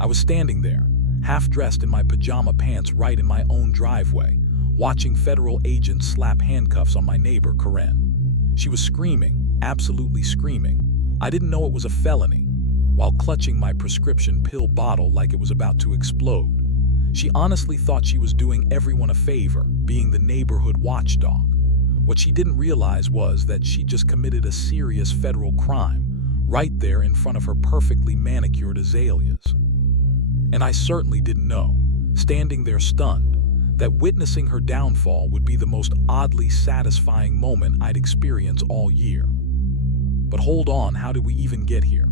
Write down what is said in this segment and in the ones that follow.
I was standing there, half-dressed in my pajama pants right in my own driveway, watching federal agents slap handcuffs on my neighbor, Karen. She was screaming, absolutely screaming. I didn't know it was a felony, while clutching my prescription pill bottle like it was about to explode. She honestly thought she was doing everyone a favor, being the neighborhood watchdog. What she didn't realize was that she just committed a serious federal crime, right there in front of her perfectly manicured azaleas. And I certainly didn't know, standing there stunned, that witnessing her downfall would be the most oddly satisfying moment I'd experience all year. But hold on, how did we even get here?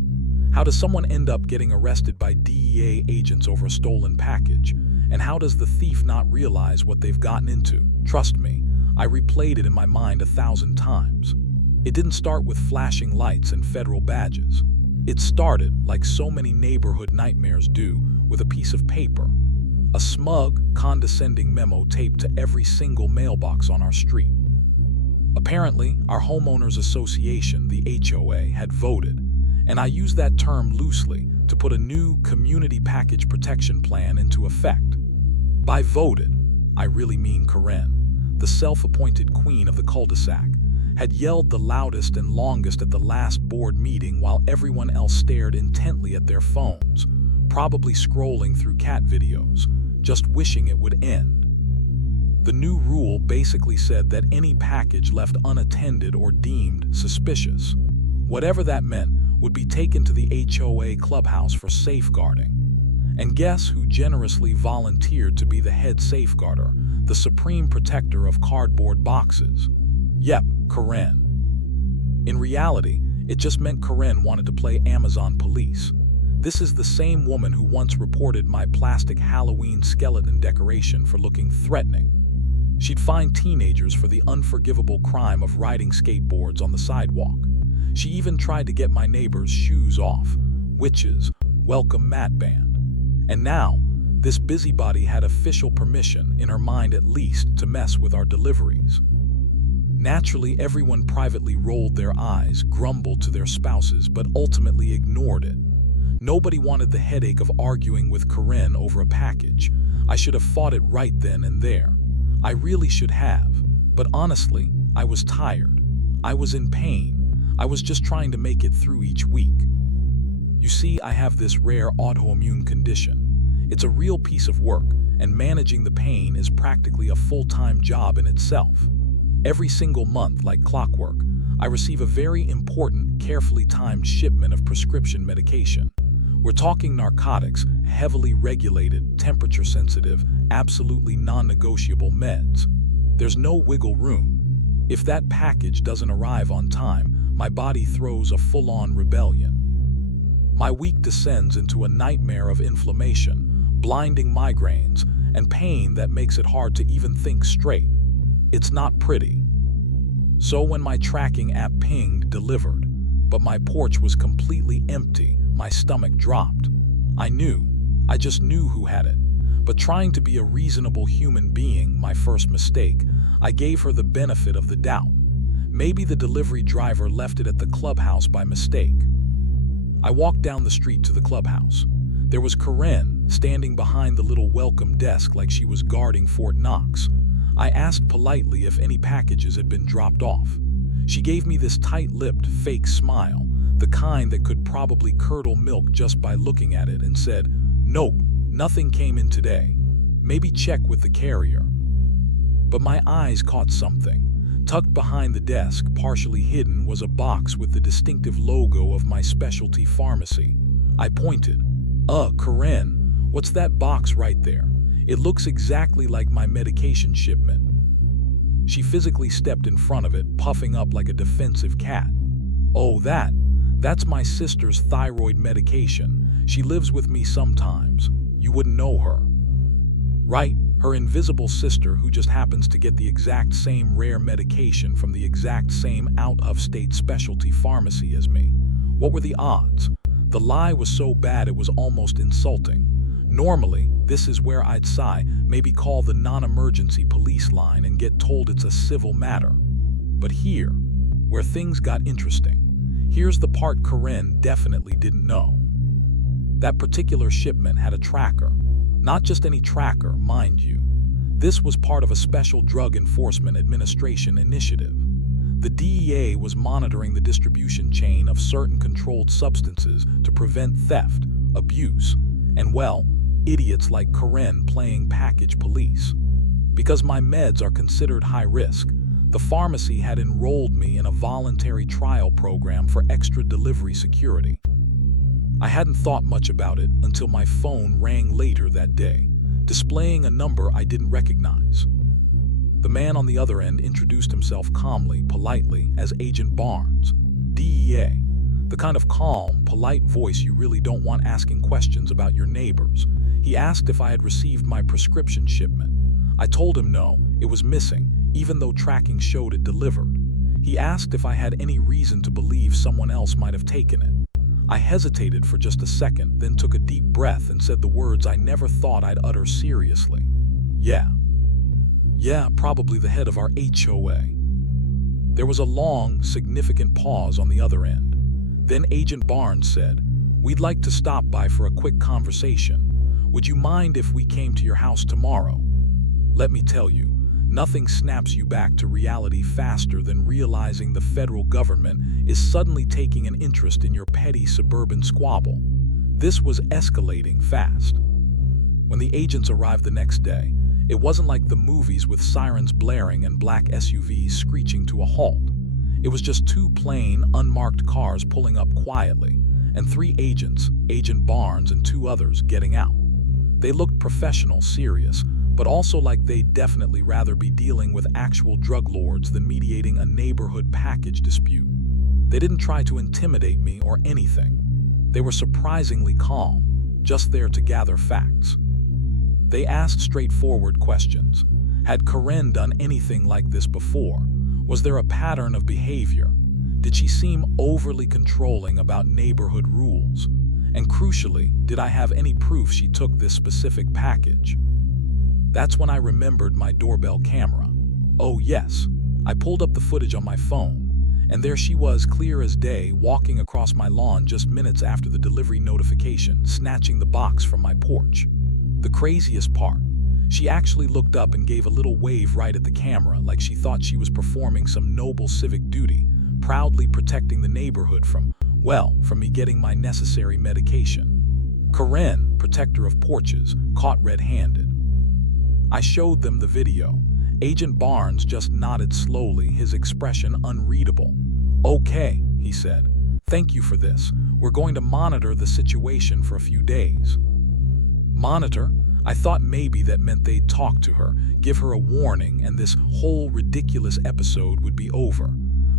How does someone end up getting arrested by DEA agents over a stolen package? And how does the thief not realize what they've gotten into? Trust me, I replayed it in my mind 1,000 times. It didn't start with flashing lights and federal badges. It started, like so many neighborhood nightmares do, with a piece of paper. A smug, condescending memo taped to every single mailbox on our street. Apparently, our homeowners association, the HOA, had voted, and I use that term loosely, to put a new community package protection plan into effect. By voted, I really mean Karen, the self-appointed queen of the cul-de-sac, had yelled the loudest and longest at the last board meeting while everyone else stared intently at their phones, probably scrolling through cat videos, just wishing it would end. The new rule basically said that any package left unattended or deemed suspicious, whatever that meant, would be taken to the HOA clubhouse for safeguarding. And guess who generously volunteered to be the head safeguarder, the supreme protector of cardboard boxes? Yep, Karen. In reality, it just meant Karen wanted to play Amazon police. This is the same woman who once reported my plastic Halloween skeleton decoration for looking threatening. She'd fine teenagers for the unforgivable crime of riding skateboards on the sidewalk. She even tried to get my neighbor's shoes off, witches, welcome mat band. And now, this busybody had official permission, in her mind at least, to mess with our deliveries. Naturally, everyone privately rolled their eyes, grumbled to their spouses, but ultimately ignored it. Nobody wanted the headache of arguing with Karen over a package. I should have fought it right then and there. I really should have. But honestly, I was tired. I was in pain. I was just trying to make it through each week. You see, I have this rare autoimmune condition. It's a real piece of work, and managing the pain is practically a full-time job in itself. Every single month, like clockwork, I receive a very important, carefully timed shipment of prescription medication. We're talking narcotics, heavily regulated, temperature-sensitive, absolutely non-negotiable meds. There's no wiggle room. If that package doesn't arrive on time, my body throws a full-on rebellion. My week descends into a nightmare of inflammation, blinding migraines, and pain that makes it hard to even think straight. It's not pretty. So when my tracking app pinged delivered, but my porch was completely empty, my stomach dropped. I just knew who had it. But trying to be a reasonable human being, my first mistake, I gave her the benefit of the doubt. Maybe the delivery driver left it at the clubhouse by mistake. I walked down the street to the clubhouse. There was Karen standing behind the little welcome desk like she was guarding Fort Knox. I asked politely if any packages had been dropped off. She gave me this tight-lipped, fake smile, the kind that could probably curdle milk just by looking at it, and said, "Nope, nothing came in today. Maybe check with the carrier." But my eyes caught something. Tucked behind the desk, partially hidden, was a box with the distinctive logo of my specialty pharmacy. I pointed. Karen, what's that box right there? It looks exactly like my medication shipment." She physically stepped in front of it, puffing up like a defensive cat. "Oh, that's my sister's thyroid medication. She lives with me sometimes. You wouldn't know her." Right, her invisible sister who just happens to get the exact same rare medication from the exact same out-of-state specialty pharmacy as me. What were the odds? The lie was so bad it was almost insulting. Normally, this is where I'd sigh, maybe call the non-emergency police line and get told it's a civil matter. But here, where things got interesting, here's the part Karen definitely didn't know. That particular shipment had a tracker. Not just any tracker, mind you. This was part of a special Drug Enforcement Administration initiative. The DEA was monitoring the distribution chain of certain controlled substances to prevent theft, abuse, and, well, idiots like Karen playing package police. Because my meds are considered high risk, the pharmacy had enrolled me in a voluntary trial program for extra delivery security. I hadn't thought much about it until my phone rang later that day, displaying a number I didn't recognize. The man on the other end introduced himself calmly, politely, as Agent Barnes, DEA. The kind of calm, polite voice you really don't want asking questions about your neighbors. He asked if I had received my prescription shipment. I told him no, it was missing, even though tracking showed it delivered. He asked if I had any reason to believe someone else might have taken it. I hesitated for just a second, then took a deep breath and said the words I never thought I'd utter seriously. Yeah, probably the head of our HOA. There was a long, significant pause on the other end. Then Agent Barnes said, "We'd like to stop by for a quick conversation. Would you mind if we came to your house tomorrow?" Let me tell you, nothing snaps you back to reality faster than realizing the federal government is suddenly taking an interest in your petty suburban squabble. This was escalating fast. When the agents arrived the next day, it wasn't like the movies with sirens blaring and black SUVs screeching to a halt. It was just two plain, unmarked cars pulling up quietly, and three agents, Agent Barnes and two others, getting out. They looked professional, serious, but also like they'd definitely rather be dealing with actual drug lords than mediating a neighborhood package dispute. They didn't try to intimidate me or anything. They were surprisingly calm, just there to gather facts. They asked straightforward questions. Had Karen done anything like this before? Was there a pattern of behavior? Did she seem overly controlling about neighborhood rules? And crucially, did I have any proof she took this specific package? That's when I remembered my doorbell camera. Oh yes, I pulled up the footage on my phone, and there she was, clear as day, walking across my lawn just minutes after the delivery notification, snatching the box from my porch. The craziest part, she actually looked up and gave a little wave right at the camera, like she thought she was performing some noble civic duty, proudly protecting the neighborhood from me getting my necessary medication. Karen, protector of porches, caught red-handed. I showed them the video. Agent Barnes just nodded slowly, his expression unreadable. "Okay," he said. "Thank you for this. We're going to monitor the situation for a few days." Monitor? I thought maybe that meant they'd talk to her, give her a warning, and this whole ridiculous episode would be over.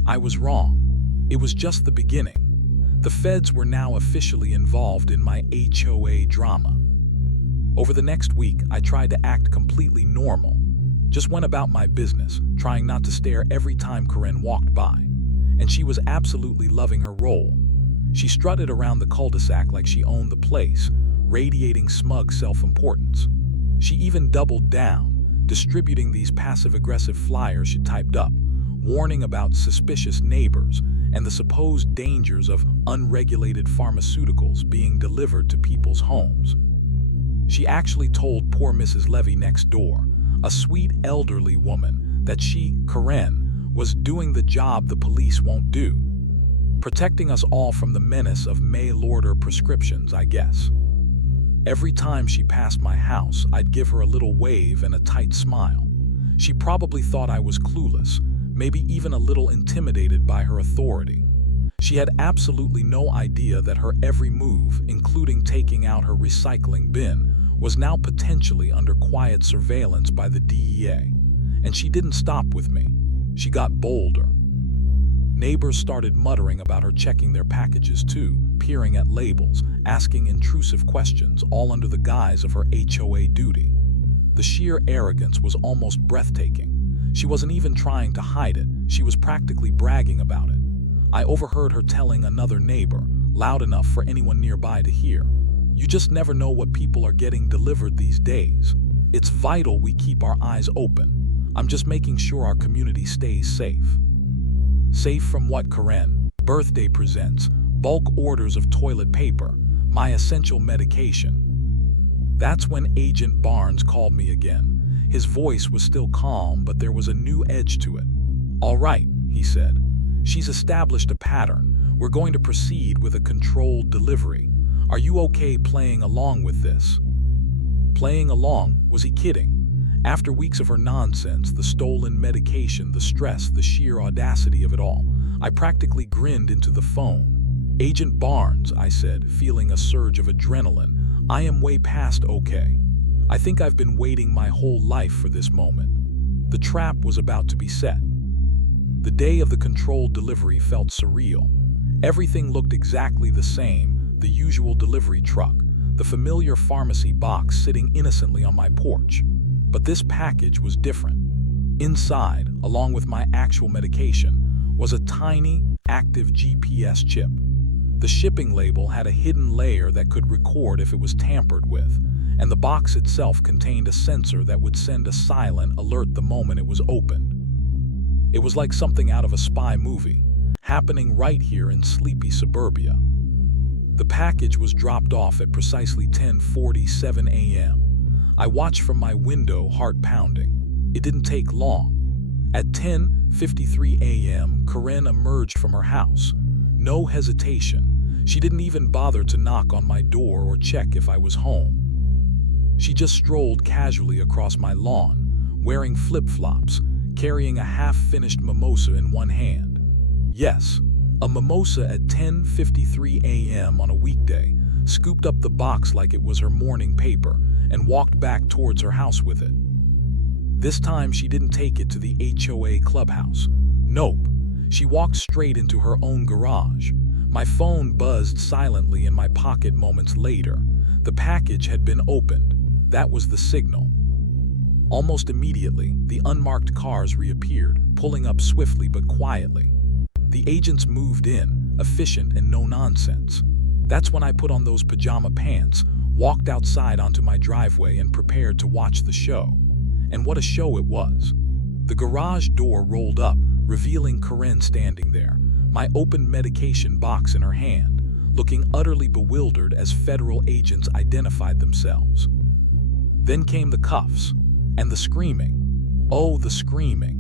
I was wrong. It was just the beginning. The feds were now officially involved in my HOA drama. Over the next week, I tried to act completely normal. Just went about my business, trying not to stare every time Karen walked by. And she was absolutely loving her role. She strutted around the cul-de-sac like she owned the place, radiating smug self-importance. She even doubled down, distributing these passive-aggressive flyers she typed up, warning about suspicious neighbors and the supposed dangers of unregulated pharmaceuticals being delivered to people's homes. She actually told poor Mrs. Levy next door, a sweet elderly woman, that she, Karen, was doing the job the police won't do. Protecting us all from the menace of mail-order prescriptions, I guess. Every time she passed my house, I'd give her a little wave and a tight smile. She probably thought I was clueless, maybe even a little intimidated by her authority. She had absolutely no idea that her every move, including taking out her recycling bin, was now potentially under quiet surveillance by the DEA. And she didn't stop with me. She got bolder. Neighbors started muttering about her checking their packages too, peering at labels, asking intrusive questions, all under the guise of her HOA duty. The sheer arrogance was almost breathtaking. She wasn't even trying to hide it, she was practically bragging about it. I overheard her telling another neighbor, loud enough for anyone nearby to hear, "You just never know what people are getting delivered these days. It's vital we keep our eyes open. I'm just making sure our community stays safe." Safe from what, Karen? Birthday presents, bulk orders of toilet paper, my essential medication. That's when Agent Barnes called me again. His voice was still calm, but there was a new edge to it. "All right," he said. "She's established a pattern. We're going to proceed with a controlled delivery. Are you okay playing along with this?" Playing along? Was he kidding? After weeks of her nonsense, the stolen medication, the stress, the sheer audacity of it all, I practically grinned into the phone. "Agent Barnes," I said, feeling a surge of adrenaline, "I am way past okay. I think I've been waiting my whole life for this moment." The trap was about to be set. The day of the controlled delivery felt surreal. Everything looked exactly the same: the usual delivery truck, the familiar pharmacy box sitting innocently on my porch. But this package was different. Inside, along with my actual medication, was a tiny, active GPS chip. The shipping label had a hidden layer that could record if it was tampered with, and the box itself contained a sensor that would send a silent alert the moment it was opened. It was like something out of a spy movie, happening right here in sleepy suburbia. The package was dropped off at precisely 10:47 a.m. I watched from my window, heart pounding. It didn't take long. At 10:53 a.m., Karen emerged from her house. No hesitation. She didn't even bother to knock on my door or check if I was home. She just strolled casually across my lawn, wearing flip-flops, carrying a half-finished mimosa in one hand. Yes, a mimosa at 10:53 a.m. on a weekday, scooped up the box like it was her morning paper, and walked back towards her house with it. This time she didn't take it to the HOA clubhouse. Nope. She walked straight into her own garage. My phone buzzed silently in my pocket moments later. The package had been opened. That was the signal. Almost immediately, the unmarked cars reappeared, pulling up swiftly but quietly. The agents moved in, efficient and no nonsense. That's when I put on those pajama pants, walked outside onto my driveway and prepared to watch the show. And what a show it was. The garage door rolled up, revealing Karen standing there, my open medication box in her hand, looking utterly bewildered as federal agents identified themselves. Then came the cuffs, and the screaming. Oh, the screaming.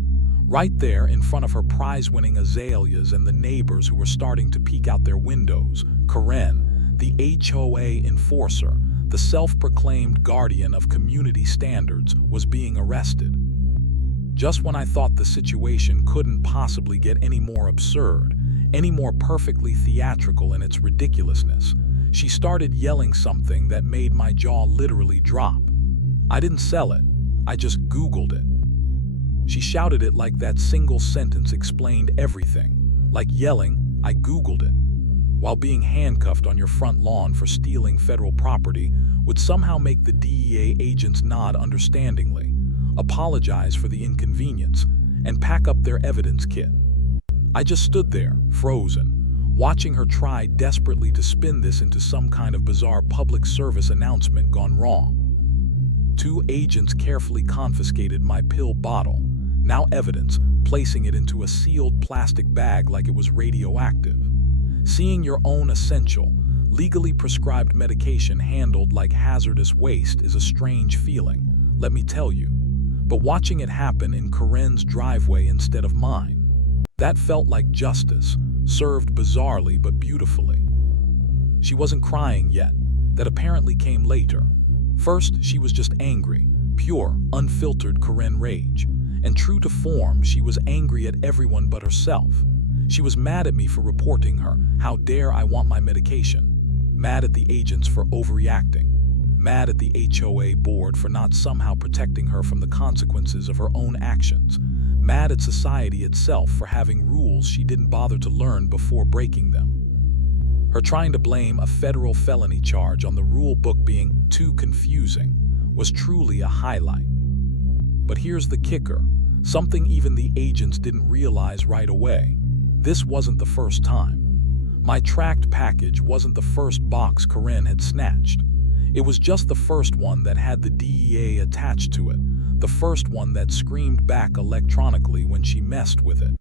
Right there in front of her prize-winning azaleas and the neighbors who were starting to peek out their windows, Karen, the HOA enforcer, the self-proclaimed guardian of community standards, was being arrested. Just when I thought the situation couldn't possibly get any more absurd, any more perfectly theatrical in its ridiculousness, she started yelling something that made my jaw literally drop. I didn't sell it, I just Googled it. She shouted it like that single sentence explained everything, like yelling, "I Googled it," while being handcuffed on your front lawn for stealing federal property would somehow make the DEA agents nod understandingly, apologize for the inconvenience, and pack up their evidence kit. I just stood there, frozen, watching her try desperately to spin this into some kind of bizarre public service announcement gone wrong. 2 agents carefully confiscated my pill bottle, now evidence, placing it into a sealed plastic bag like it was radioactive. Seeing your own essential, legally prescribed medication handled like hazardous waste is a strange feeling, let me tell you. But watching it happen in Karen's driveway instead of mine, that felt like justice, served bizarrely but beautifully. She wasn't crying yet. That apparently came later. First, she was just angry, pure, unfiltered Karen rage. And true to form, she was angry at everyone but herself. She was mad at me for reporting her. How dare I want my medication? Mad at the agents for overreacting. Mad at the HOA board for not somehow protecting her from the consequences of her own actions. Mad at society itself for having rules she didn't bother to learn before breaking them. Her trying to blame a federal felony charge on the rule book being too confusing was truly a highlight. But here's the kicker, something even the agents didn't realize right away. This wasn't the first time. My tracked package wasn't the first box Karen had snatched. It was just the first one that had the DEA attached to it, the first one that screamed back electronically when she messed with it.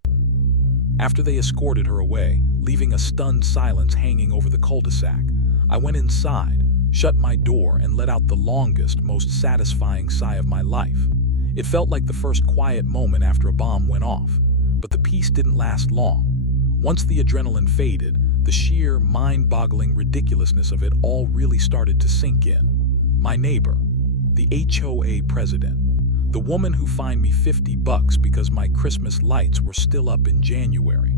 After they escorted her away, leaving a stunned silence hanging over the cul-de-sac, I went inside, shut my door, and let out the longest, most satisfying sigh of my life. It felt like the first quiet moment after a bomb went off, but the peace didn't last long. Once the adrenaline faded, the sheer, mind-boggling ridiculousness of it all really started to sink in. My neighbor, the HOA president, the woman who fined me $50 because my Christmas lights were still up in January.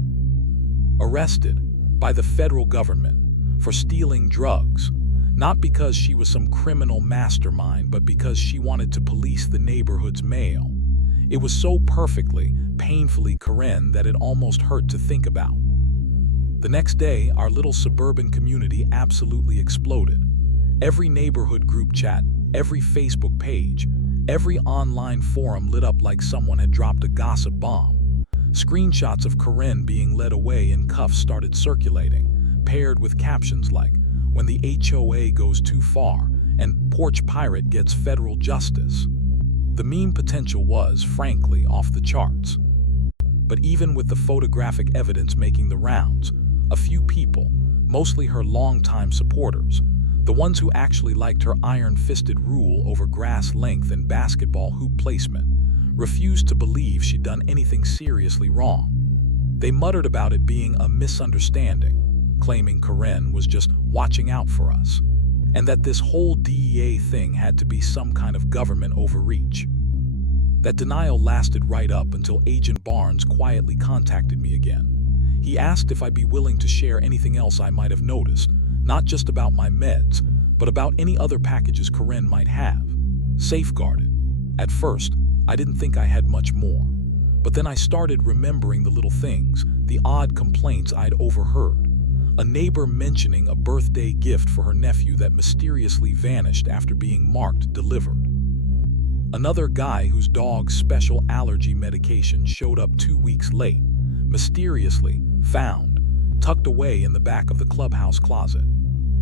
Arrested by the federal government for stealing drugs, not because she was some criminal mastermind, but because she wanted to police the neighborhood's mail. It was so perfectly, painfully Karen that it almost hurt to think about. The next day, our little suburban community absolutely exploded. Every neighborhood group chat, every Facebook page, every online forum lit up like someone had dropped a gossip bomb. Screenshots of Karen being led away in cuffs started circulating, paired with captions like, "When the HOA goes too far," and "Porch Pirate gets federal justice." The meme potential was, frankly, off the charts. But even with the photographic evidence making the rounds, a few people, mostly her longtime supporters, the ones who actually liked her iron-fisted rule over grass length and basketball hoop placement, refused to believe she'd done anything seriously wrong. They muttered about it being a misunderstanding, claiming Karen was just watching out for us, and that this whole DEA thing had to be some kind of government overreach. That denial lasted right up until Agent Barnes quietly contacted me again. He asked if I'd be willing to share anything else I might have noticed, not just about my meds, but about any other packages Karen might have. Safeguarded. At first, I didn't think I had much more, but then I started remembering the little things, the odd complaints I'd overheard. A neighbor mentioning a birthday gift for her nephew that mysteriously vanished after being marked delivered. Another guy whose dog's special allergy medication showed up 2 weeks late, mysteriously found, tucked away in the back of the clubhouse closet.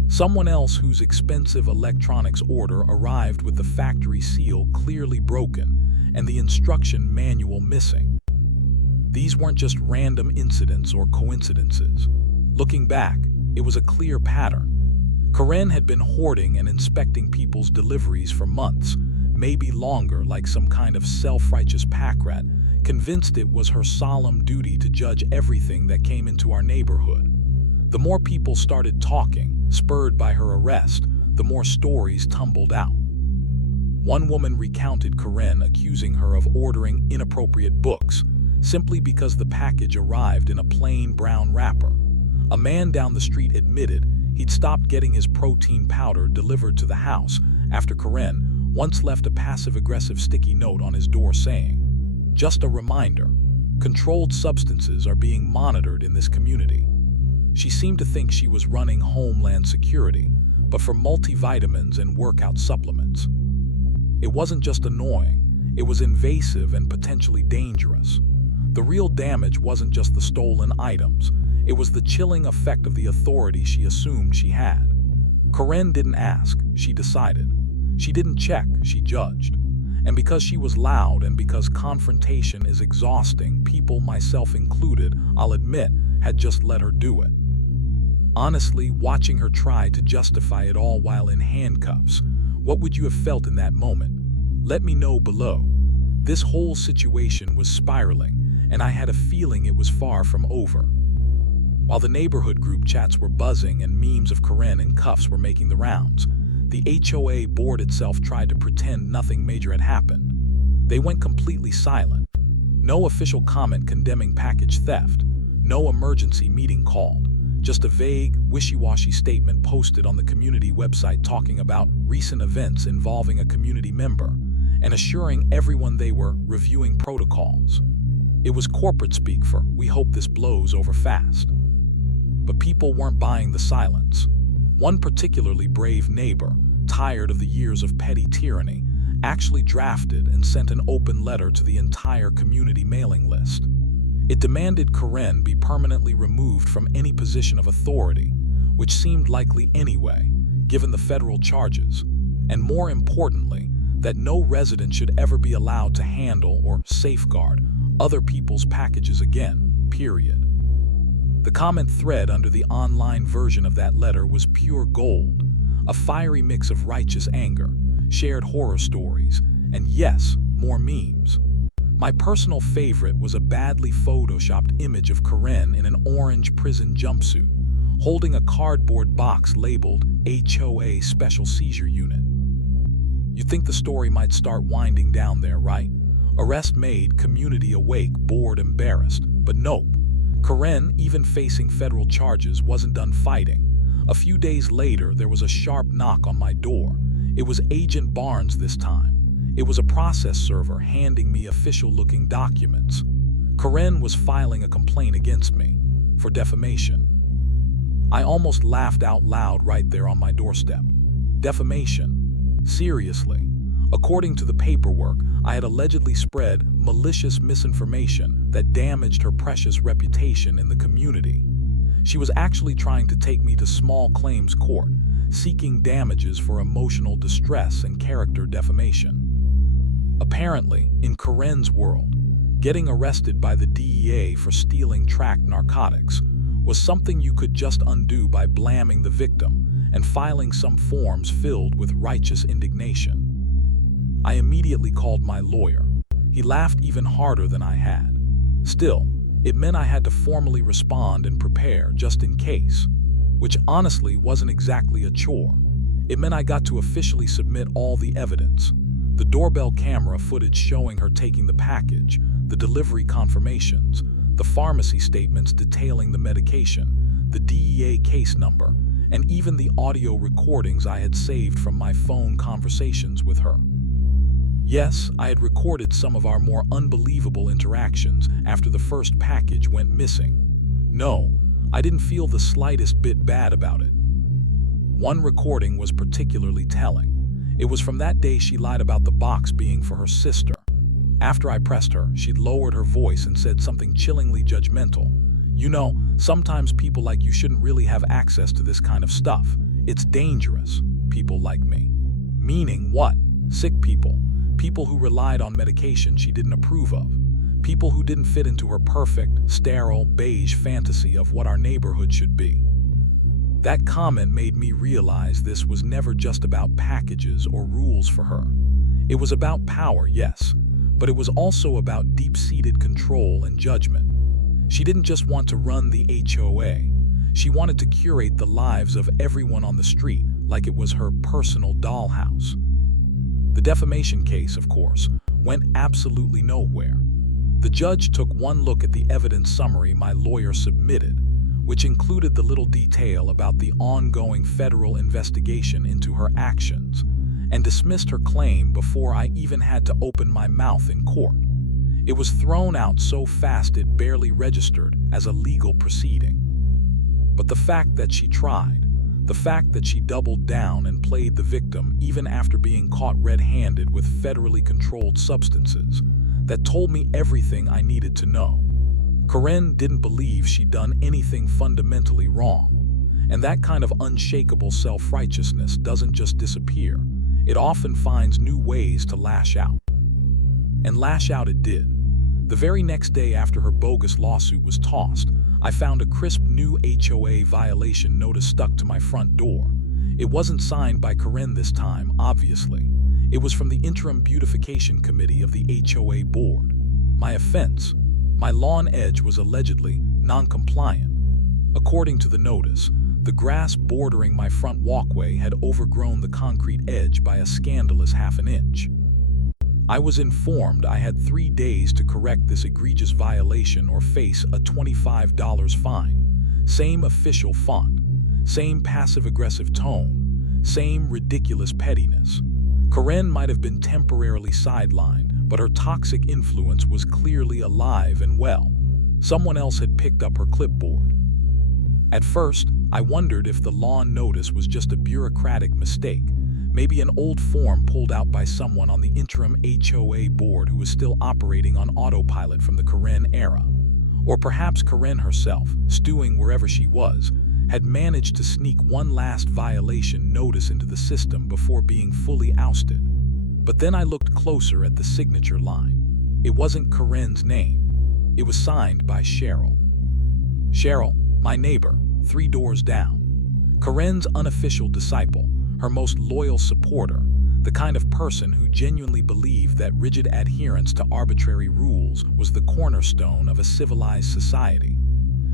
Someone else whose expensive electronics order arrived with the factory seal clearly broken and the instruction manual missing. These weren't just random incidents or coincidences. Looking back, it was a clear pattern. Karen had been hoarding and inspecting people's deliveries for months, maybe longer, like some kind of self-righteous pack rat, convinced it was her solemn duty to judge everything that came into our neighborhood. The more people started talking, spurred by her arrest, the more stories tumbled out. One woman recounted Karen accusing her of ordering inappropriate books simply because the package arrived in a plain brown wrapper. A man down the street admitted he'd stopped getting his protein powder delivered to the house after Karen once left a passive-aggressive sticky note on his door saying, "Just a reminder, controlled substances are being monitored in this community." She seemed to think she was running Homeland Security, but for multivitamins and workout supplements. It wasn't just annoying, it was invasive and potentially dangerous. The real damage wasn't just the stolen items, it was the chilling effect of the authority she assumed she had. Karen didn't ask, she decided. She didn't check, she judged. And because she was loud and because confrontation is exhausting, people, myself included, I'll admit, had just let her do it. Honestly, watching her try to justify it all while in handcuffs, what would you have felt in that moment? Let me know below. This whole situation was spiraling, and I had a feeling it was far from over. While the neighborhood group chats were buzzing and memes of Karen in cuffs were making the rounds, the HOA board itself tried to pretend nothing major had happened. They went completely silent. No official comment condemning package theft, no emergency meeting called, just a vague, wishy-washy statement posted on the community website talking about recent events involving a community member and assuring everyone they were reviewing protocols. It was corporate speak for, "We hope this blows over fast." But people weren't buying the silence. One particularly brave neighbor, tired of the years of petty tyranny, actually drafted and sent an open letter to the entire community mailing list. It demanded Karen be permanently removed from any position of authority, which seemed likely anyway, given the federal charges, and more importantly, that no resident should ever be allowed to handle or safeguard other people's packages again, period. The comment thread under the online version of that letter was pure gold, a fiery mix of righteous anger, shared horror stories, and yes, more memes. My personal favorite was a badly photoshopped image of Karen in an orange prison jumpsuit, holding a cardboard box labeled HOA Special Seizure Unit. You'd think the story might start winding down there, right? Arrest made, community awake, bored, embarrassed. But nope. Karen, even facing federal charges, wasn't done fighting. A few days later, there was a sharp knock on my door. It was Agent Barnes this time. It was a process server handing me official-looking documents. Karen was filing a complaint against me for defamation. I almost laughed out loud right there on my doorstep. Defamation? Seriously? According to the paperwork, I had allegedly spread malicious misinformation that damaged her precious reputation in the community. She was actually trying to take me to small claims court, seeking damages for emotional distress and character defamation. Apparently, in Karen's world, getting arrested by the DEA for stealing tracked narcotics was something you could just undo by blaming the victim and filing some forms filled with righteous indignation. I immediately called my lawyer. He laughed even harder than I had. Still, it meant I had to formally respond and prepare just in case, which honestly wasn't exactly a chore. It meant I got to officially submit all the evidence. The doorbell camera footage showing her taking the package, the delivery confirmations, the pharmacy statements detailing the medication, the DEA case number, and even the audio recordings I had saved from my phone conversations with her. Yes, I had recorded some of our more unbelievable interactions after the first package went missing. No, I didn't feel the slightest bit bad about it. One recording was particularly telling. It was from that day she lied about the box being for her sister. After I pressed her, she'd lowered her voice and said something chillingly judgmental. You know, sometimes people like you shouldn't really have access to this kind of stuff. It's dangerous, people like me. Meaning what? Sick people. People who relied on medication she didn't approve of. People who didn't fit into her perfect, sterile, beige fantasy of what our neighborhood should be. That comment made me realize this was never just about packages or rules for her. It was about power, yes, but it was also about deep-seated control and judgment. She didn't just want to run the HOA. She wanted to curate the lives of everyone on the street like it was her personal dollhouse. The defamation case, of course, went absolutely nowhere. The judge took one look at the evidence summary my lawyer submitted, which included the little detail about the ongoing federal investigation into her actions, and dismissed her claim before I even had to open my mouth in court. It was thrown out so fast it barely registered as a legal proceeding. But the fact that she tried, the fact that she doubled down and played the victim even after being caught red-handed with federally controlled substances, that told me everything I needed to know. Karen didn't believe she'd done anything fundamentally wrong. And that kind of unshakable self-righteousness doesn't just disappear. It often finds new ways to lash out. And lash out it did. The very next day after her bogus lawsuit was tossed, I found a crisp new HOA violation notice stuck to my front door. It wasn't signed by Karen this time, obviously. It was from the Interim Beautification Committee of the HOA board. My offense: my lawn edge was allegedly non-compliant. According to the notice, the grass bordering my front walkway had overgrown the concrete edge by a scandalous half an inch. I was informed I had 3 days to correct this egregious violation or face a $25 fine. Same official font, same passive-aggressive tone, same ridiculous pettiness. Karen might have been temporarily sidelined, but her toxic influence was clearly alive and well. Someone else had picked up her clipboard. At first, I wondered if the lawn notice was just a bureaucratic mistake, maybe an old form pulled out by someone on the interim HOA board who was still operating on autopilot from the Karen era. Or perhaps Karen herself, stewing wherever she was, had managed to sneak one last violation notice into the system before being fully ousted. But then I looked closer at the signature line. It wasn't Karen's name. It was signed by Cheryl. Cheryl, My neighbor, 3 doors down. Karen's unofficial disciple, her most loyal supporter, the kind of person who genuinely believed that rigid adherence to arbitrary rules was the cornerstone of a civilized society.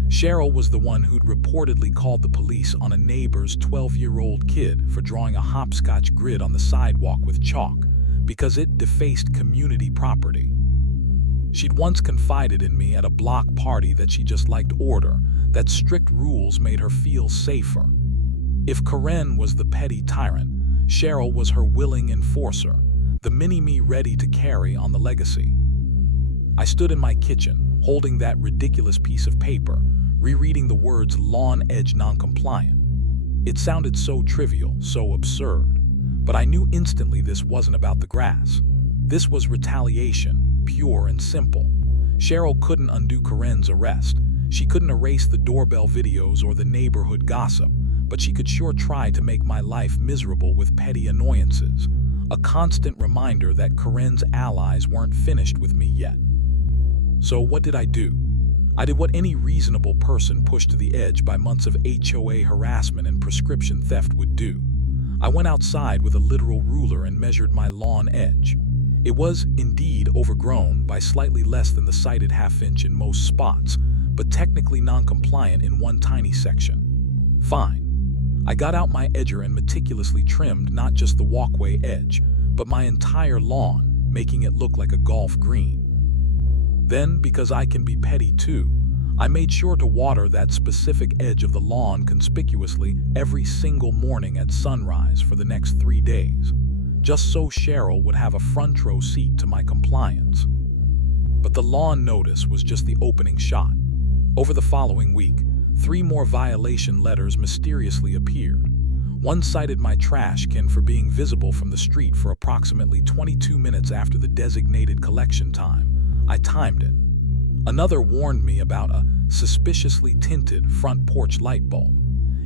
Cheryl was the one who'd reportedly called the police on a neighbor's 12-year-old kid for drawing a hopscotch grid on the sidewalk with chalk because it defaced community property. She'd once confided in me at a block party that she just liked order, that strict rules made her feel safer. If Karen was the petty tyrant, Cheryl was her willing enforcer, the mini-me ready to carry on the legacy. I stood in my kitchen, holding that ridiculous piece of paper, rereading the words lawn edge non-compliant. It sounded so trivial, so absurd, but I knew instantly this wasn't about the grass. This was retaliation, pure and simple. Cheryl couldn't undo Karen's arrest. She couldn't erase the doorbell videos or the neighborhood gossip, but she could sure try to make my life miserable with petty annoyances, a constant reminder that Karen's allies weren't finished with me yet. So what did I do? I did what any reasonable person pushed to the edge by months of HOA harassment and prescription theft would do. I went outside with a literal ruler and measured my lawn edge. It was, indeed, overgrown by slightly less than the cited half-inch in most spots, but technically non-compliant in one tiny section. Fine. I got out my edger and meticulously trimmed not just the walkway edge, but my entire lawn, making it look like a golf green. Then, because I can be petty too, I made sure to water that specific edge of the lawn conspicuously every single morning at sunrise for the next 3 days, just so Cheryl would have a front row seat to my compliance. But the lawn notice was just the opening shot. Over the following week, 3 more violation letters mysteriously appeared. One cited my trash can for being visible from the street for approximately 22 minutes after the designated collection time. I timed it. Another warned me about a suspiciously tinted front porch light bulb.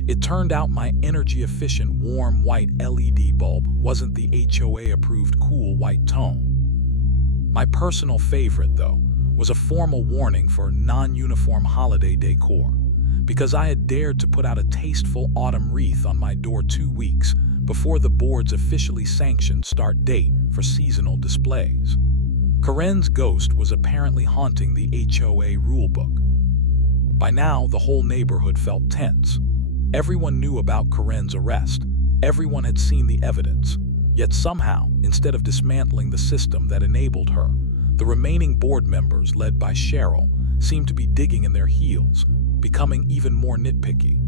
It turned out my energy-efficient warm white LED bulb wasn't the HOA-approved cool white tone. My personal favorite, though, was a formal warning for non-uniform holiday decor, because I had dared to put out a tasteful autumn wreath on my door 2 weeks before the board's officially sanctioned start date for seasonal displays. Karen's ghost was apparently haunting the HOA rulebook. By now, the whole neighborhood felt tense. Everyone knew about Karen's arrest. Everyone had seen the evidence. Yet somehow, instead of dismantling the system that enabled her, the remaining board members, led by Cheryl, seemed to be digging in their heels, becoming even more nitpicky.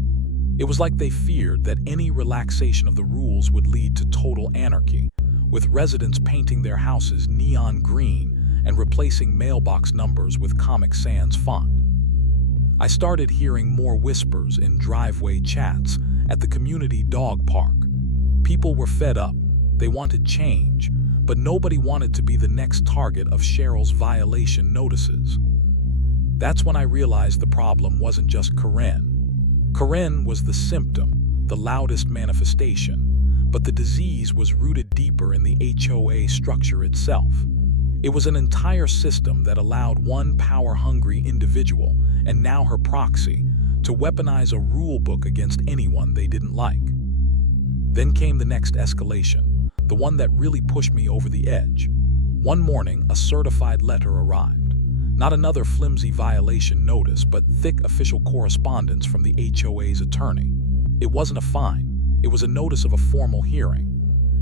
It was like they feared that any relaxation of the rules would lead to total anarchy, with residents painting their houses neon green and replacing mailbox numbers with Comic Sans font. I started hearing more whispers in driveway chats at the community dog park. People were fed up, they wanted change, but nobody wanted to be the next target of Cheryl's violation notices. That's when I realized the problem wasn't just Karen. Karen was the symptom, the loudest manifestation, but the disease was rooted deeper in the HOA structure itself. It was an entire system that allowed one power-hungry individual, and now her proxy, to weaponize a rule book against anyone they didn't like. Then came the next escalation, the one that really pushed me over the edge. One morning, a certified letter arrived. Not another flimsy violation notice, but thick official correspondence from the HOA's attorney. It wasn't a fine. It was a notice of a formal hearing.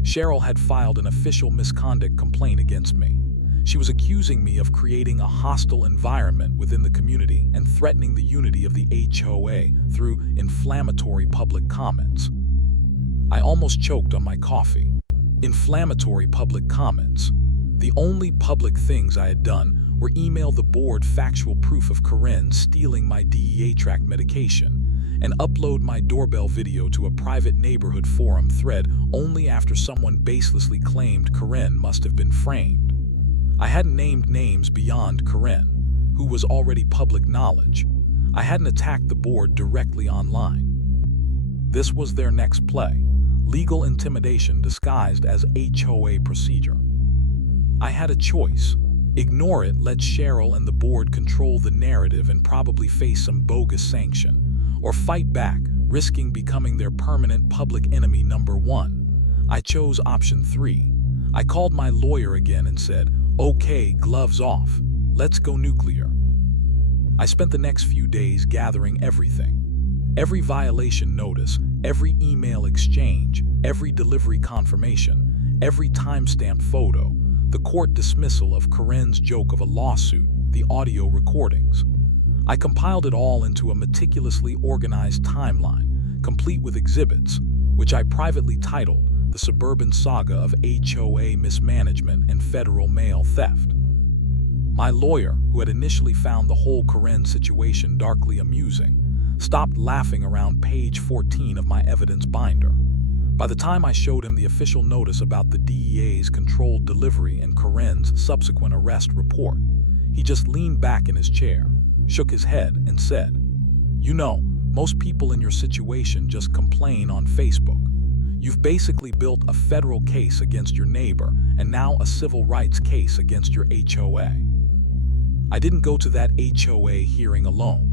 Cheryl had filed an official misconduct complaint against me. She was accusing me of creating a hostile environment within the community and threatening the unity of the HOA through inflammatory public comments. I almost choked on my coffee. Inflammatory public comments. The only public things I had done were email the board factual proof of Karen stealing my DEA-tracked medication and upload my doorbell video to a private neighborhood forum thread only after someone baselessly claimed Karen must have been framed. I hadn't named names beyond Karen, who was already public knowledge. I hadn't attacked the board directly online. This was their next play, legal intimidation disguised as HOA procedure. I had a choice. Ignore it, let Cheryl and the board control the narrative and probably face some bogus sanction, or fight back, risking becoming their permanent public enemy number one. I chose option 3. I called my lawyer again and said, "Okay, gloves off. Let's go nuclear." I spent the next few days gathering everything. Every violation notice, every email exchange, every delivery confirmation, every timestamped photo, the court dismissal of Karen's joke of a lawsuit, the audio recordings. I compiled it all into a meticulously organized timeline, complete with exhibits, which I privately titled The Suburban Saga of HOA Mismanagement and Federal Mail Theft. My lawyer, who had initially found the whole Karen situation darkly amusing, stopped laughing around page 14 of my evidence binder. By the time I showed him the official notice about the DEA's controlled delivery and Karen's subsequent arrest report, he just leaned back in his chair, shook his head, and said, "You know, most people in your situation just complain on Facebook. You've basically built a federal case against your neighbor and now a civil rights case against your HOA." I didn't go to that HOA hearing alone.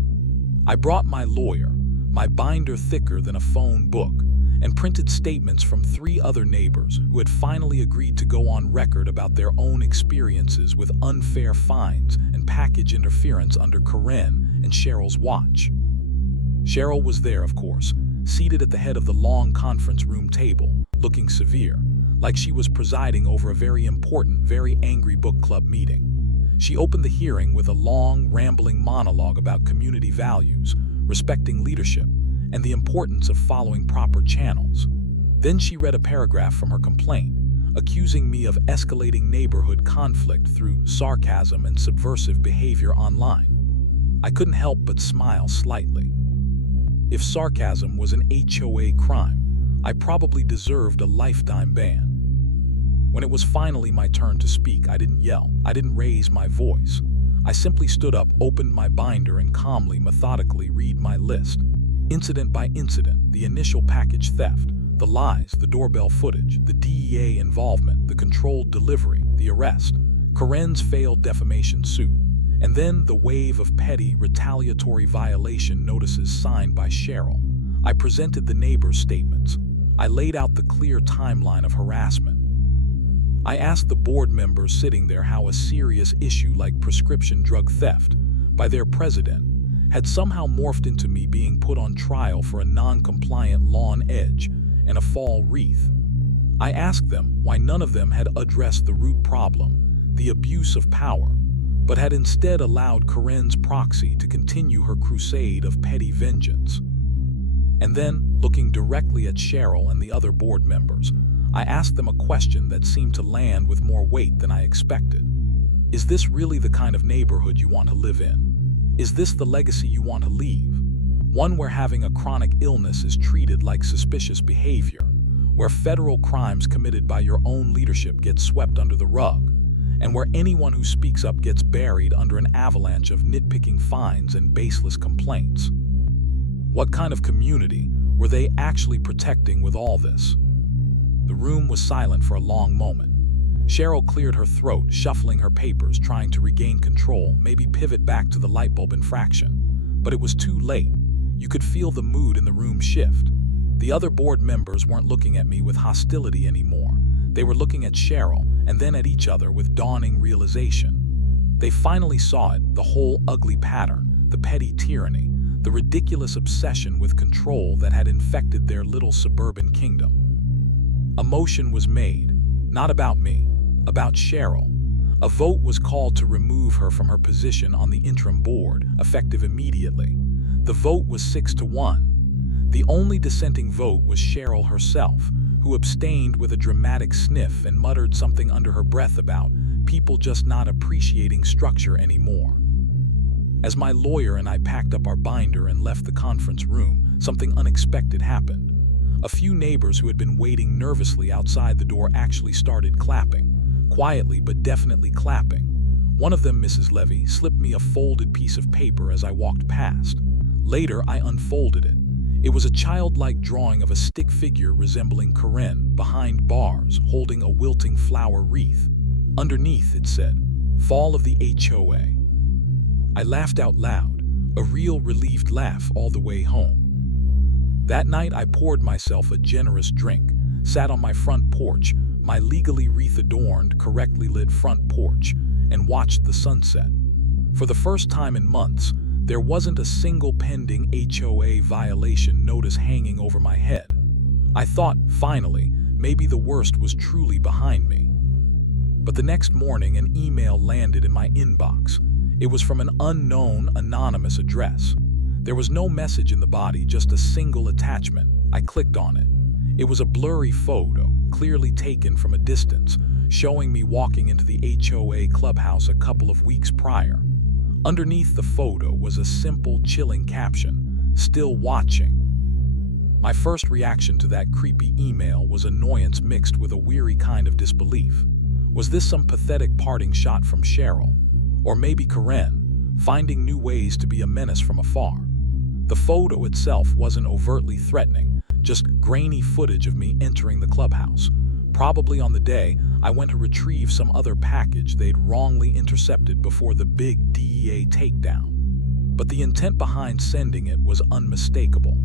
I brought my lawyer, my binder thicker than a phone book, and printed statements from 3 other neighbors who had finally agreed to go on record about their own experiences with unfair fines and package interference under Karen and Cheryl's watch. Cheryl was there, of course, seated at the head of the long conference room table, looking severe, like she was presiding over a very important, very angry book club meeting. She opened the hearing with a long, rambling monologue about community values, respecting leadership, and the importance of following proper channels. Then she read a paragraph from her complaint, accusing me of escalating neighborhood conflict through sarcasm and subversive behavior online. I couldn't help but smile slightly. If sarcasm was an HOA crime, I probably deserved a lifetime ban. When it was finally my turn to speak, I didn't yell, I didn't raise my voice. I simply stood up, opened my binder, and calmly, methodically read my list. Incident by incident, the initial package theft, the lies, the doorbell footage, the DEA involvement, the controlled delivery, the arrest, Karen's failed defamation suit, and then the wave of petty, retaliatory violation notices signed by Cheryl. I presented the neighbors' statements. I laid out the clear timeline of harassment. I asked the board members sitting there how a serious issue like prescription drug theft by their president had somehow morphed into me being put on trial for a non-compliant lawn edge and a fall wreath. I asked them why none of them had addressed the root problem, the abuse of power, but had instead allowed Karen's proxy to continue her crusade of petty vengeance. And then, looking directly at Cheryl and the other board members, I asked them a question that seemed to land with more weight than I expected. Is this really the kind of neighborhood you want to live in? Is this the legacy you want to leave? One where having a chronic illness is treated like suspicious behavior, where federal crimes committed by your own leadership get swept under the rug, and where anyone who speaks up gets buried under an avalanche of nitpicking fines and baseless complaints? What kind of community were they actually protecting with all this? The room was silent for a long moment. Cheryl cleared her throat, shuffling her papers, trying to regain control, maybe pivot back to the lightbulb infraction. But it was too late. You could feel the mood in the room shift. The other board members weren't looking at me with hostility anymore. They were looking at Cheryl and then at each other with dawning realization. They finally saw it, the whole ugly pattern, the petty tyranny, the ridiculous obsession with control that had infected their little suburban kingdom. A motion was made, not about me, about Cheryl. A vote was called to remove her from her position on the interim board, effective immediately. The vote was 6-1. The only dissenting vote was Cheryl herself, who abstained with a dramatic sniff and muttered something under her breath about people just not appreciating structure anymore. As my lawyer and I packed up our binder and left the conference room, something unexpected happened. A few neighbors who had been waiting nervously outside the door actually started clapping, quietly but definitely clapping. One of them, Mrs. Levy, slipped me a folded piece of paper as I walked past. Later, I unfolded it. It was a childlike drawing of a stick figure resembling Karen behind bars, holding a wilting flower wreath. Underneath, it said, "Fall of the HOA." I laughed out loud. a real relieved laugh all the way home. That night, I poured myself a generous drink, sat on my front porch, my legally wreath-adorned, correctly lit front porch, and watched the sunset. For the first time in months, there wasn't a single pending HOA violation notice hanging over my head. I thought, finally, maybe the worst was truly behind me. But the next morning, an email landed in my inbox. It was from an unknown, anonymous address. There was no message in the body, just a single attachment. I clicked on it. It was a blurry photo, clearly taken from a distance, showing me walking into the HOA clubhouse a couple of weeks prior. Underneath the photo was a simple, chilling caption, "Still watching." My first reaction to that creepy email was annoyance mixed with a weary kind of disbelief. Was this some pathetic parting shot from Cheryl? Or maybe Karen, finding new ways to be a menace from afar? The photo itself wasn't overtly threatening, just grainy footage of me entering the clubhouse, probably on the day I went to retrieve some other package they'd wrongly intercepted before the big DEA takedown. But the intent behind sending it was unmistakable.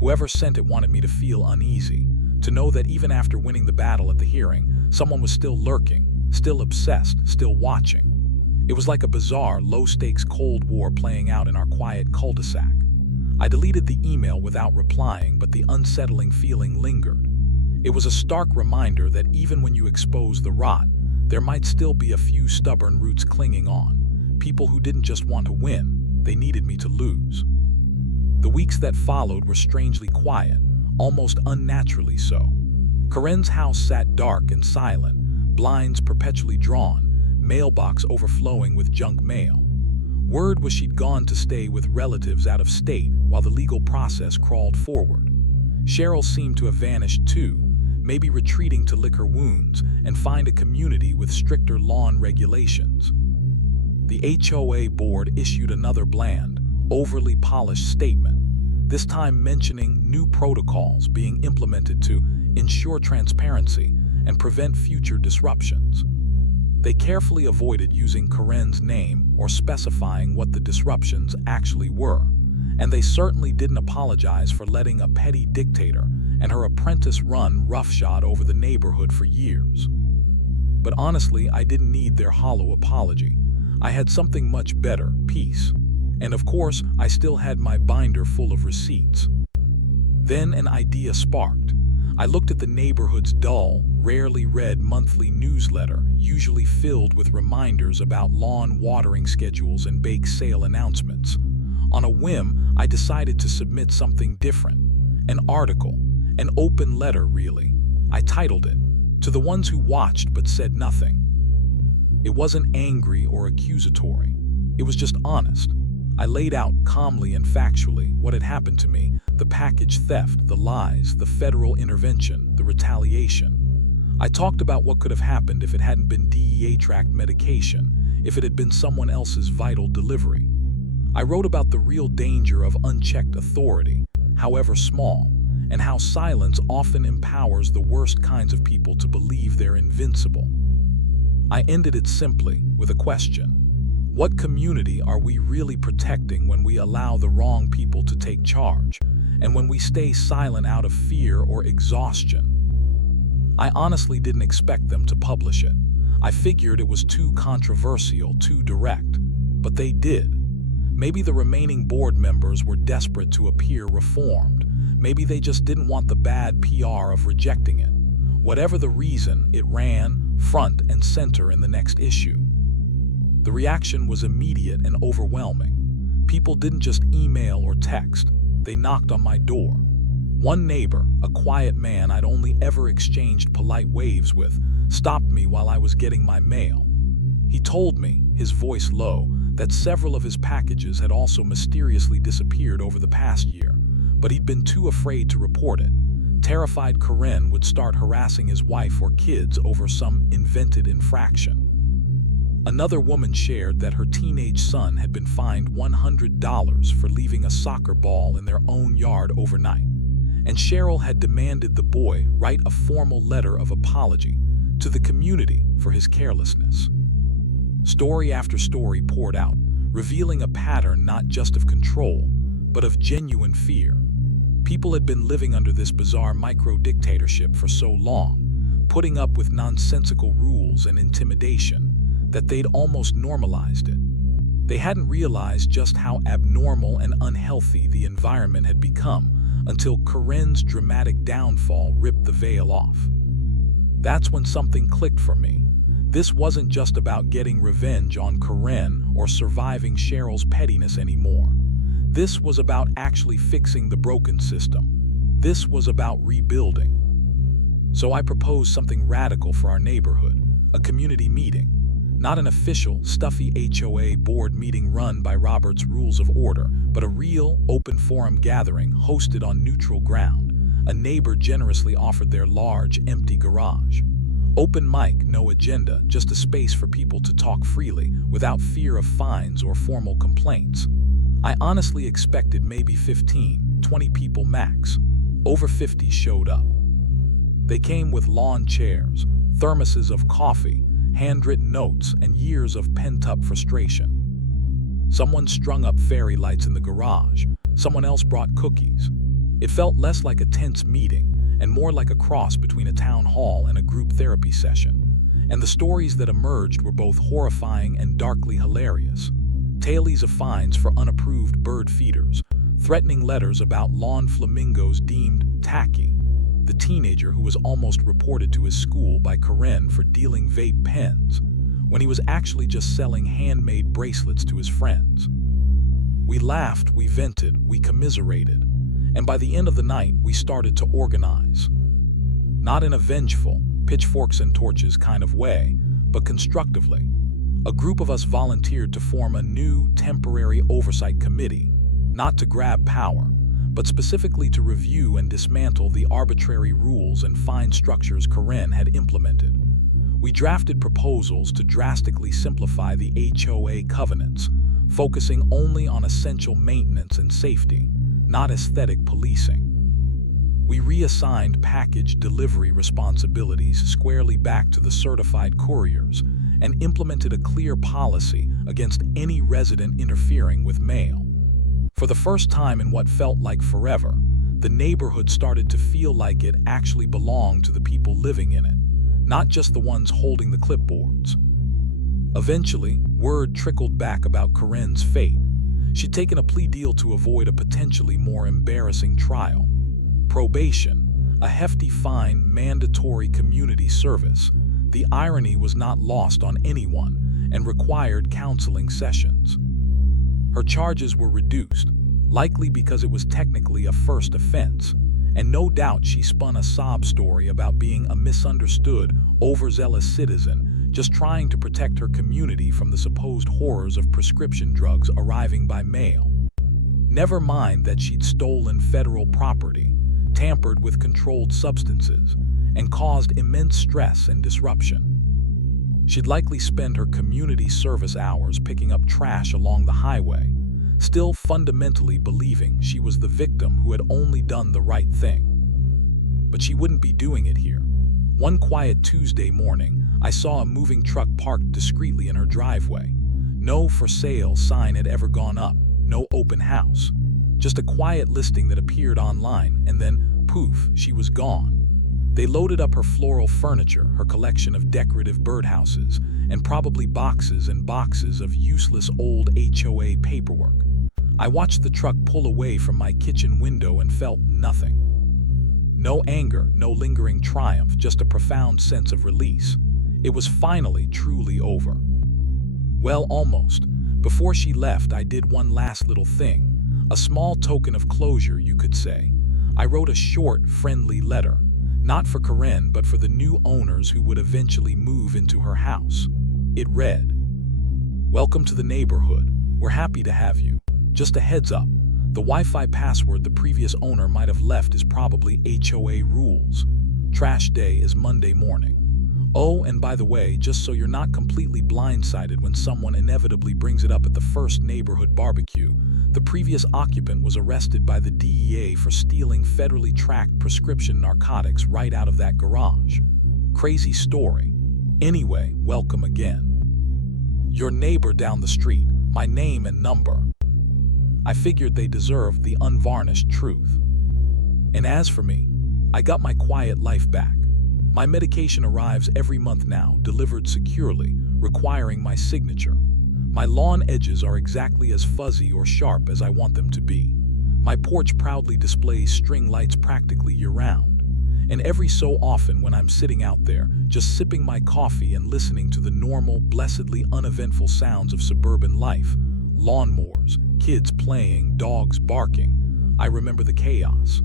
Whoever sent it wanted me to feel uneasy, to know that even after winning the battle at the hearing, someone was still lurking, still obsessed, still watching. It was like a bizarre, low-stakes Cold War playing out in our quiet cul-de-sac. I deleted the email without replying, but the unsettling feeling lingered. It was a stark reminder that even when you expose the rot, there might still be a few stubborn roots clinging on, people who didn't just want to win, they needed me to lose. The weeks that followed were strangely quiet, almost unnaturally so. Karen's house sat dark and silent, blinds perpetually drawn, mailbox overflowing with junk mail. Word was she'd gone to stay with relatives out of state while the legal process crawled forward. Cheryl seemed to have vanished too, maybe retreating to lick her wounds and find a community with stricter lawn regulations. The HOA board issued another bland, overly polished statement, this time mentioning new protocols being implemented to ensure transparency and prevent future disruptions. They carefully avoided using Karen's name or specifying what the disruptions actually were, and they certainly didn't apologize for letting a petty dictator and her apprentice run roughshod over the neighborhood for years. But honestly, I didn't need their hollow apology. I had something much better, peace. And of course, I still had my binder full of receipts. Then an idea sparked. I looked at the neighborhood's dull, rarely read monthly newsletter, usually filled with reminders about lawn watering schedules and bake sale announcements. On a whim, I decided to submit something different. An article, an open letter really. I titled it, "To the Ones Who Watched But Said Nothing." It wasn't angry or accusatory. It was just honest. I laid out calmly and factually what had happened to me, the package theft, the lies, the federal intervention, the retaliation. I talked about what could have happened if it hadn't been DEA-tracked medication, if it had been someone else's vital delivery. I wrote about the real danger of unchecked authority, however small, and how silence often empowers the worst kinds of people to believe they're invincible. I ended it simply with a question. What community are we really protecting when we allow the wrong people to take charge, and when we stay silent out of fear or exhaustion? I honestly didn't expect them to publish it. I figured it was too controversial, too direct, but they did. Maybe the remaining board members were desperate to appear reformed. Maybe they just didn't want the bad PR of rejecting it. Whatever the reason, it ran front and center in the next issue. The reaction was immediate and overwhelming. People didn't just email or text, they knocked on my door. One neighbor, a quiet man I'd only ever exchanged polite waves with, stopped me while I was getting my mail. He told me, his voice low, that several of his packages had also mysteriously disappeared over the past year, but he'd been too afraid to report it, terrified Karen would start harassing his wife or kids over some invented infraction. Another woman shared that her teenage son had been fined $100 for leaving a soccer ball in their own yard overnight, and Cheryl had demanded the boy write a formal letter of apology to the community for his carelessness. Story after story poured out, revealing a pattern not just of control, but of genuine fear. People had been living under this bizarre micro-dictatorship for so long, putting up with nonsensical rules and intimidation, that they'd almost normalized it. They hadn't realized just how abnormal and unhealthy the environment had become until Karen's dramatic downfall ripped the veil off. That's when something clicked for me. This wasn't just about getting revenge on Karen or surviving Cheryl's pettiness anymore. This was about actually fixing the broken system. This was about rebuilding. So I proposed something radical for our neighborhood, a community meeting. Not an official, stuffy HOA board meeting run by Robert's Rules of Order, but a real, open forum gathering hosted on neutral ground. A neighbor generously offered their large, empty garage. Open mic, no agenda, just a space for people to talk freely, without fear of fines or formal complaints. I honestly expected maybe 15, 20 people max. Over 50 showed up. They came with lawn chairs, thermoses of coffee, handwritten notes, and years of pent-up frustration. Someone strung up fairy lights in the garage. Someone else brought cookies. It felt less like a tense meeting and more like a cross between a town hall and a group therapy session. And the stories that emerged were both horrifying and darkly hilarious. Tales of fines for unapproved bird feeders, threatening letters about lawn flamingos deemed tacky, the teenager who was almost reported to his school by Karen for dealing vape pens, when he was actually just selling handmade bracelets to his friends. We laughed, we vented, we commiserated, and by the end of the night, we started to organize. Not in a vengeful, pitchforks and torches kind of way, but constructively. A group of us volunteered to form a new, temporary oversight committee, not to grab power, but specifically to review and dismantle the arbitrary rules and fine structures Karen had implemented. We drafted proposals to drastically simplify the HOA covenants, focusing only on essential maintenance and safety, not aesthetic policing. We reassigned package delivery responsibilities squarely back to the certified couriers and implemented a clear policy against any resident interfering with mail. For the first time in what felt like forever, the neighborhood started to feel like it actually belonged to the people living in it, not just the ones holding the clipboards. Eventually, word trickled back about Karen's fate. She'd taken a plea deal to avoid a potentially more embarrassing trial. Probation, a hefty fine, mandatory community service. The irony was not lost on anyone and required counseling sessions. Her charges were reduced, likely because it was technically a first offense, and no doubt she spun a sob story about being a misunderstood, overzealous citizen, just trying to protect her community from the supposed horrors of prescription drugs arriving by mail. Never mind that she'd stolen federal property, tampered with controlled substances, and caused immense stress and disruption. She'd likely spend her community service hours picking up trash along the highway, still fundamentally believing she was the victim who had only done the right thing. But she wouldn't be doing it here. One quiet Tuesday morning, I saw a moving truck parked discreetly in her driveway. No for sale sign had ever gone up, no open house. Just a quiet listing that appeared online, and then, poof, she was gone. They loaded up her floral furniture, her collection of decorative birdhouses, and probably boxes and boxes of useless old HOA paperwork. I watched the truck pull away from my kitchen window and felt nothing. No anger, no lingering triumph, just a profound sense of release. It was finally truly over. Well, almost. Before she left, I did one last little thing. A small token of closure, you could say. I wrote a short, friendly letter. Not for Karen, but for the new owners who would eventually move into her house. It read, "Welcome to the neighborhood. We're happy to have you. Just a heads up, the Wi-Fi password the previous owner might have left is probably HOA rules. Trash day is Monday morning. Oh, and by the way, just so you're not completely blindsided when someone inevitably brings it up at the first neighborhood barbecue, the previous occupant was arrested by the DEA for stealing federally tracked prescription narcotics right out of that garage. Crazy story. Anyway, welcome again. Your neighbor down the street, my name and number. I figured they deserved the unvarnished truth. And as for me, I got my quiet life back. My medication arrives every month now, delivered securely, requiring my signature. My lawn edges are exactly as fuzzy or sharp as I want them to be. My porch proudly displays string lights practically year-round. And every so often when I'm sitting out there, just sipping my coffee and listening to the normal, blessedly uneventful sounds of suburban life, lawnmowers, kids playing, dogs barking, I remember the chaos.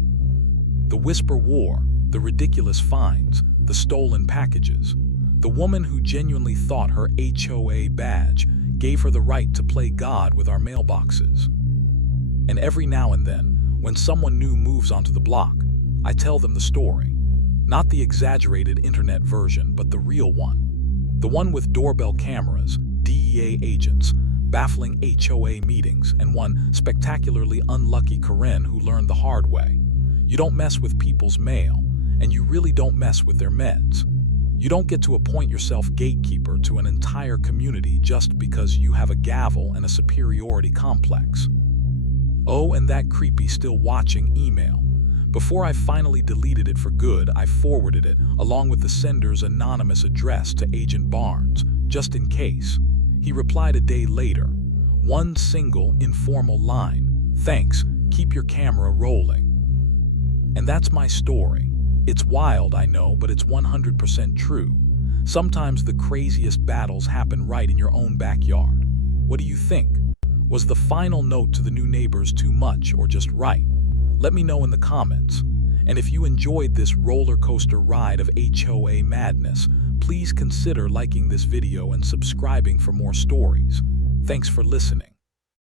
The whisper war, the ridiculous fines, the stolen packages. The woman who genuinely thought her HOA badge gave her the right to play God with our mailboxes. And every now and then, when someone new moves onto the block, I tell them the story. Not the exaggerated internet version, but the real one. The one with doorbell cameras, DEA agents, baffling HOA meetings, and one spectacularly unlucky Karen who learned the hard way. You don't mess with people's mail, and you really don't mess with their meds. You don't get to appoint yourself gatekeeper to an entire community just because you have a gavel and a superiority complex. Oh, and that creepy still watching email. Before I finally deleted it for good, I forwarded it, along with the sender's anonymous address, to Agent Barnes, just in case. He replied a day later. One single, informal line. "Thanks, keep your camera rolling." And that's my story. It's wild, I know, but it's 100% true. Sometimes the craziest battles happen right in your own backyard. What do you think? Was the final note to the new neighbors too much or just right? Let me know in the comments. And if you enjoyed this roller coaster ride of HOA madness, please consider liking this video and subscribing for more stories. Thanks for listening.